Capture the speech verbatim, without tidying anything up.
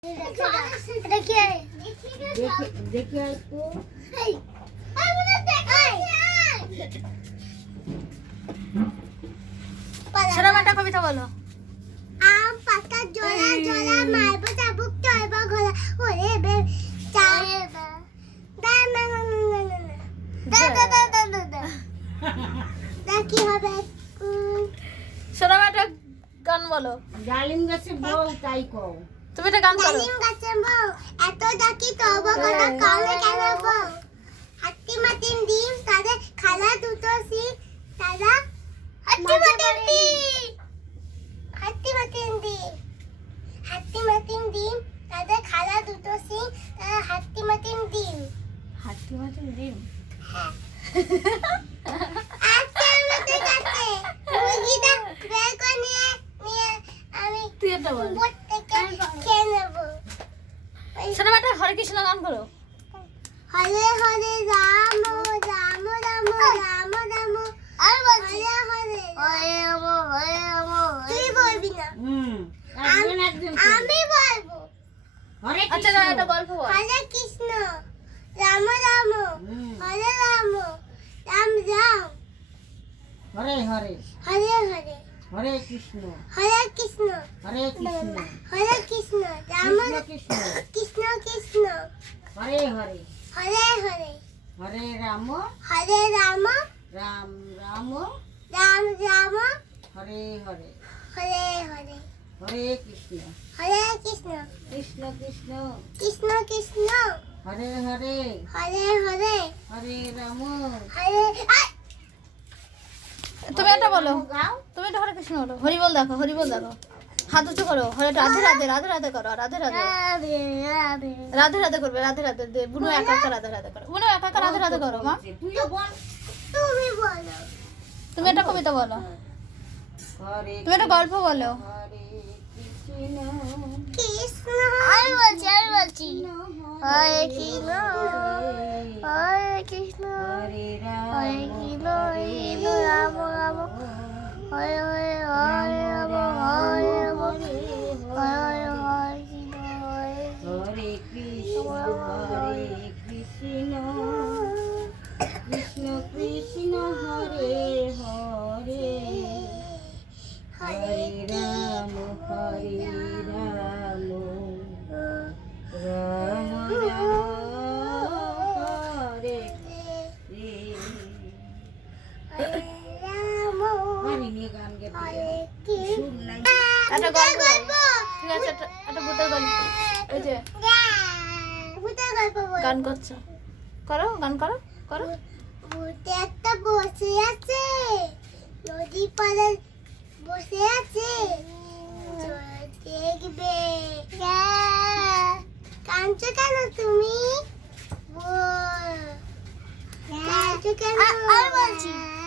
देखिए देखिए इसको ছোট একটা কবিতা বলো। আম পাতা জোড়া জোড়া মারবো চাবুক চড়বো ঘোড়া ওরে বে চা দা না না না না না না দা দা দা দা দা দা দা কি হবে? ছোট একটা গান বলো। ডালিম গাছে বউ তাই কও। তুমি একটা গান করো। ডালিম গাছে বউ এত ডাকি তবু কথা কানে কেন বউ হাতি মাটিম ডিম তাদের খালা দুটো সি তারা হাতি মাটিম ডিম হাতি মাটিম ডিম হাতি মাটিম ডিম তাদের খালা দুটো সি তারা হাতি মাটিম ডিম হাতি মাটিম ডিম। আজকে আমাদের কাছে মুরগিটা বের করে নিয়ে নিয়ে আমি তুই একটা বল। উপর থেকে খেয়ে নেবো। ছোট একটা হরে কৃষ্ণ গান করো। হরে হরে রাম রাম রাম রাম রাম আর বলছি হরে হরে রাম হরে রাম তুই বলবি না হুম একজন একজন করে। আমি বলবো হরে আচ্ছা কৃষ্ণ। একটা গল্প বল। হরে কৃষ্ণ রাম রাম হুম। হরে রাম রাম রাম হরে হরে হরে হরে হরে কৃষ্ণ হরে কৃষ্ণ হরে কৃষ্ণ হরে কৃষ্ণ রাম কৃষ্ণ কৃষ্ণ কৃষ্ণ কৃষ্ণ হরে হরে হরে হরে হরে রাম হরে রাম রাম রাম রাম রাম হরে হরে হরে হরে হরে কৃষ্ণ হরে কৃষ্ণ কৃষ্ণ কৃষ্ণ কৃষ্ণ কৃষ্ণ হরে হরে হরে হরে হরে রাম হরে আই! তুমি একটা বলো। গাও। তুমি একটা হরে কৃষ্ণ বলো। হরি বল দেখো, হরি বল দেখো। হাত উঁচু করো। হরে রাধে রাধে রাধে রাধে করো। রাধে রাধে রাধে রাধে রাধে রাধে করবে। রাধে রাধে দে বুনো একা একা রাধে রাধে করো। বুনো একা একা রাধে রাধে করো মা। তুইও বল। তুমি বলো তুমি একটা কবিতা বলো। হরে তুমি একটা গল্প বলো। হরে কৃষ্ণ কৃষ্ণ আমি বলছি আমি বলছি হরে কৃষ্ণ হরে কৃষ্ণ হরে রাম হরে কৃষ্ণ হরে কৃষ্ণ রাম রাম হরে হরে হরে রাম হরে রাম হরে হরে হরে কৃষ্ণ হরে হরে কৃষ্ণ হরে কৃষ্ণ কৃষ্ণ কৃষ্ণ হরে হরে হরে রাম হরে রাম রাম রাম হরে হরে রাম হরে নিয়ে গান গেতে হরে কৃষ্ণ সুর নাই একটা গল্প বলো। ঠিক আছে একটা একটা ভূতের গল্প। এই যে ভূতের গল্প বল গান করছো। করো গান করো করো। ভূতে একটা বসে আছে নদী পাড়ে বসে আছে দেখবে কাঁদছো কেন তুমি কাঁদছো কেন আমি বলছি